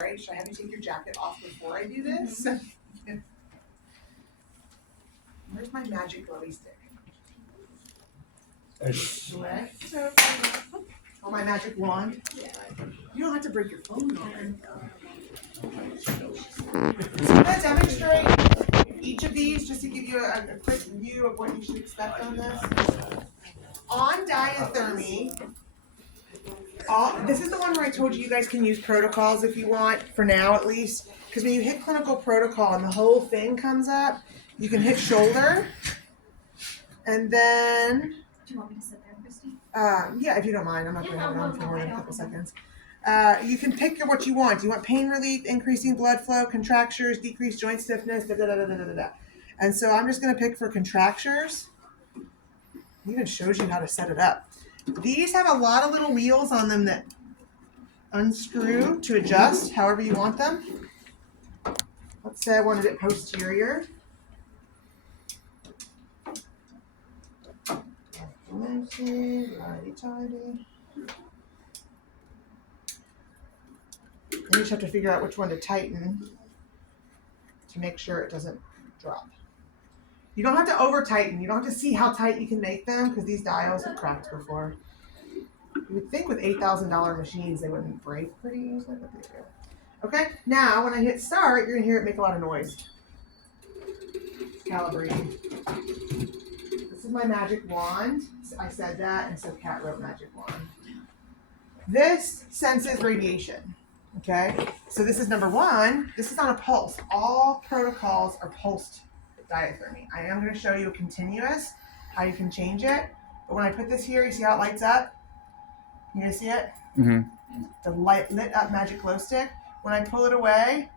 Right, should I have you take your jacket off before I do this? Where's my magic glowy stick? Oh, my magic wand? You don't have to break your phone on. I'm going to demonstrate each of these just to give you a quick view of what you should expect on this. On diathermy, this is the one where I told you guys can use protocols if you want, for now at least. Because when you hit clinical protocol and the whole thing comes up, you can hit shoulder. And then... Do you want me to sit there, Christy? Yeah, if you don't mind. I'm not going to have it on for more than a couple seconds. You can pick what you want. Do you want pain relief, increasing blood flow, contractures, decreased joint stiffness, da da da da da da da. And so I'm just going to pick for contractures. It even shows you how to set it up. These have a lot of little wheels on them that unscrew to adjust however you want them. Let's say I wanted it posterior. Righty-tighty. You just have to figure out which one to tighten to make sure it doesn't drop. You don't have to over tighten. You don't have to see how tight you can make them because these dials have cracked before. You would think with $8,000 machines they wouldn't break pretty easily, but they do. Okay, now when I hit start, you're gonna hear it make a lot of noise. Calibrating. This is my magic wand. I said that, and so Kat wrote magic wand. This senses radiation. Okay, so this is number one. This is on a pulse. All protocols are pulsed diathermy. I am going to show you a continuous, how you can change it. But when I put this here, you see how it lights up? You guys see it? Mm-hmm. The lit up magic glow stick. When I pull it away,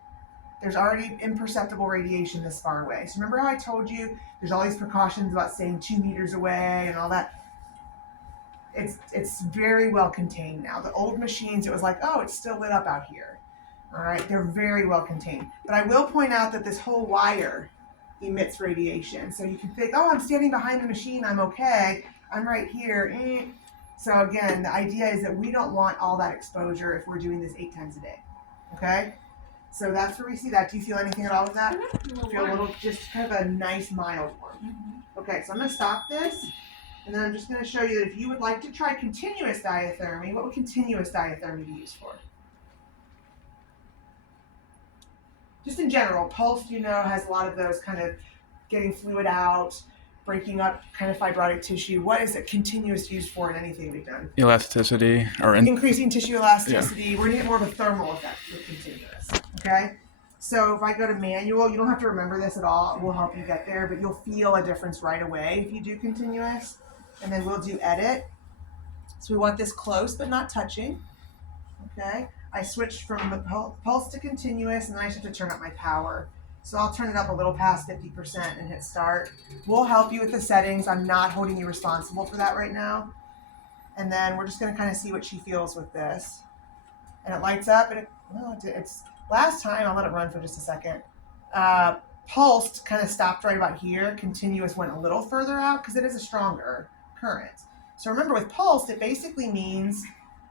there's already imperceptible radiation this far away. So remember how I told you there's all these precautions about staying 2 meters away and all that? It's very well contained now. The old machines, it was like, oh, it's still lit up out here. All right, they're very well contained. But I will point out that this whole wire emits radiation. So you can think, oh, I'm standing behind the machine, I'm okay. I'm right here. So again, the idea is that we don't want all that exposure if we're doing this 8 times a day. Okay? So that's where we see that. Do you feel anything at all with that? Feel a little, just kind of a nice mild warmth. Okay, so I'm going to stop this. And then I'm just going to show you that if you would like to try continuous diathermy, what would continuous diathermy be used for? Just in general, pulse, you know, has a lot of those kind of getting fluid out, breaking up kind of fibrotic tissue. What is it continuous used for in anything we've done? Elasticity or increasing tissue elasticity. Yeah. We're going to get more of a thermal effect with continuous. Okay? So if I go to manual, you don't have to remember this at all. It will help you get there, but you'll feel a difference right away if you do continuous. And then we'll do edit. So we want this close but not touching. Okay? I switched from the pulse to continuous, and then I just have to turn up my power. So I'll turn it up a little past 50% and hit start. We'll help you with the settings. I'm not holding you responsible for that right now. And then we're just going to kind of see what she feels with this. And it lights up, and it's last time, I'll let it run for just a second. Pulsed kind of stopped right about here. Continuous went a little further out because it is a stronger current. So remember, with pulsed, it basically means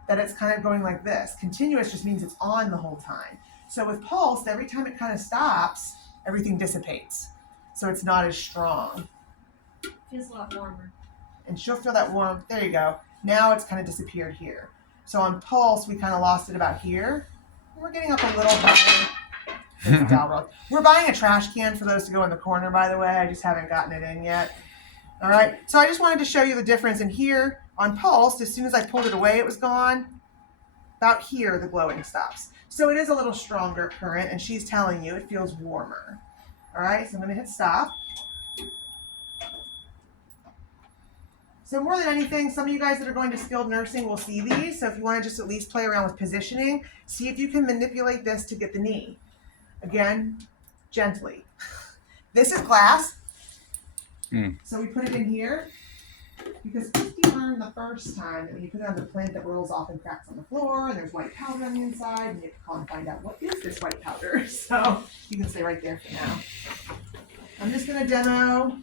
that it's kind of going like this. Continuous just means it's on the whole time. So with pulsed, every time it kind of stops, everything dissipates. So it's not as strong. Feels a lot warmer. And she'll feel that warmth. There you go. Now it's kind of disappeared here. So on pulse, we kind of lost it about here. We're getting up a little higher. We're buying a trash can for those to go in the corner, by the way. I just haven't gotten it in yet. All right. So I just wanted to show you the difference in here. On pulse, as soon as I pulled it away, it was gone. About here, the glowing stops. So it is a little stronger current, and she's telling you it feels warmer. All right, so I'm going to hit stop. So more than anything, some of you guys that are going to skilled nursing will see these. So if you want to just at least play around with positioning, see if you can manipulate this to get the knee. Again, gently. This is glass. So we put it in here. Because Christy learned the first time that when you put it on the plant, that rolls off and cracks on the floor, and there's white powder on the inside, and you have to call and find out what is this white powder. So you can stay right there for now. I'm just going to demo.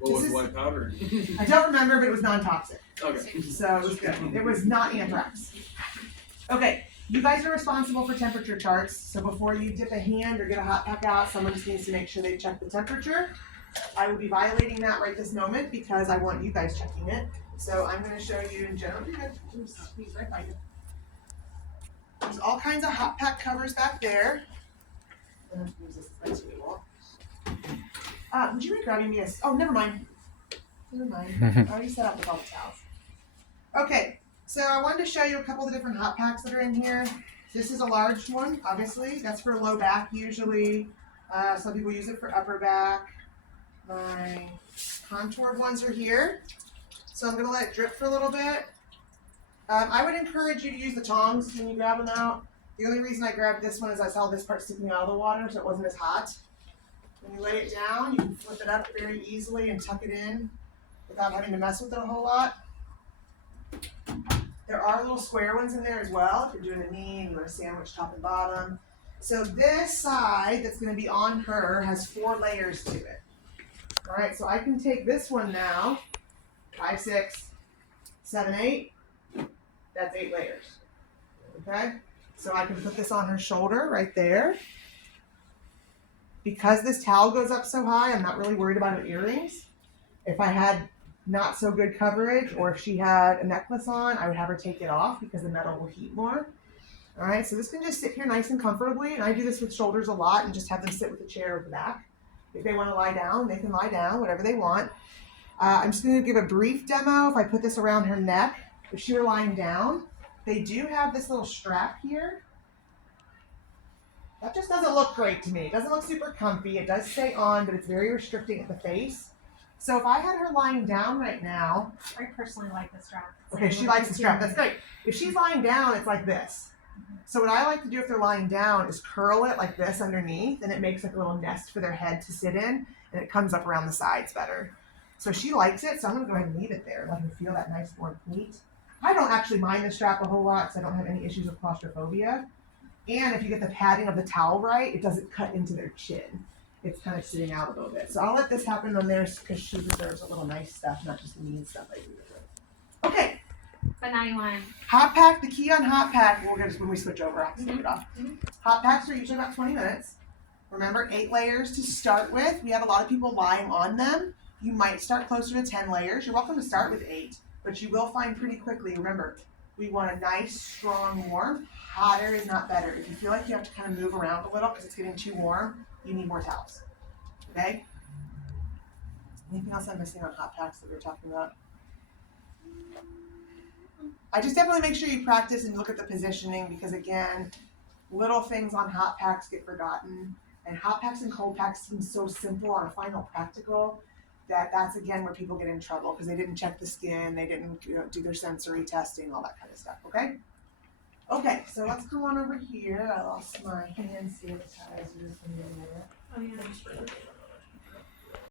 What was white powder? I don't remember, but it was non-toxic. Okay. So it was good. It was not anthrax. Okay, You guys are responsible for temperature charts, so before you dip a hand or get a hot pack out, someone just needs to make sure they check the temperature. I will be violating that right this moment because I want you guys checking it. So I'm going to show you in general. Squeeze right by you. There's all kinds of hot pack covers back there. Use this as my tool. Would you mind grabbing me a? Oh, never mind. Never mind. I already set up with all the towels. Okay, so I wanted to show you a couple of the different hot packs that are in here. This is a large one, obviously. That's for low back usually. Some people use it for upper back. My contoured ones are here. So I'm gonna let it drip for a little bit. I would encourage you to use the tongs when you grab them out. The only reason I grabbed this one is I saw this part sticking out of the water, so it wasn't as hot. When you lay it down, you can flip it up very easily and tuck it in without having to mess with it a whole lot. There are little square ones in there as well if you're doing a knee and you want to sandwich top and bottom. So this side that's going to be on her has 4 layers to it. All right, so I can take this one now, 5, 6, 7, 8. That's 8 layers. Okay, so I can put this on her shoulder right there. Because this towel goes up so high, I'm not really worried about her earrings. If I had not so good coverage, or if she had a necklace on, I would have her take it off because the metal will heat more. All right, so this can just sit here nice and comfortably, and I do this with shoulders a lot and just have them sit with a chair at the back. If they want to lie down, they can lie down, whatever they want. I'm just going to give a brief demo. If I put this around her neck, if she were lying down, they do have this little strap here. That just doesn't look great to me. It doesn't look super comfy. It does stay on, but it's very restricting at the face. So if I had her lying down right now. I personally like the strap. Okay, she likes the strap. That's great. If she's lying down, it's like this. So what I like to do if they're lying down is curl it like this underneath, and it makes like a little nest for their head to sit in, and it comes up around the sides better. So she likes it, so I'm going to go ahead and leave it there. Let her feel that nice warm heat. I don't actually mind the strap a whole lot because I don't have any issues with claustrophobia. And if you get the padding of the towel right, it doesn't cut into their chin. It's kind of sitting out a little bit. So I'll let this happen on theirs because she deserves a little nice stuff, not just the mean stuff I do with. Okay. But now you want Hot pack, the key on hot pack, we're gonna, when we switch over, I'll take it off. Hot packs are usually about 20 minutes. Remember, 8 layers to start with. We have a lot of people lying on them. You might start closer to 10 layers. You're welcome to start with 8, but you will find pretty quickly, remember, we want a nice, strong warmth. Hotter is not better. If you feel like you have to kind of move around a little because it's getting too warm, you need more towels. Okay? Anything else I'm missing on hot packs that we were talking about? I just definitely make sure you practice and look at the positioning because, again, little things on hot packs get forgotten. And hot packs and cold packs seem so simple on a final practical that's, again, where people get in trouble because they didn't check the skin, they didn't do their sensory testing, all that kind of stuff, okay? Okay, so let's go on over here. I lost my hand sanitizer from there. oh yeah.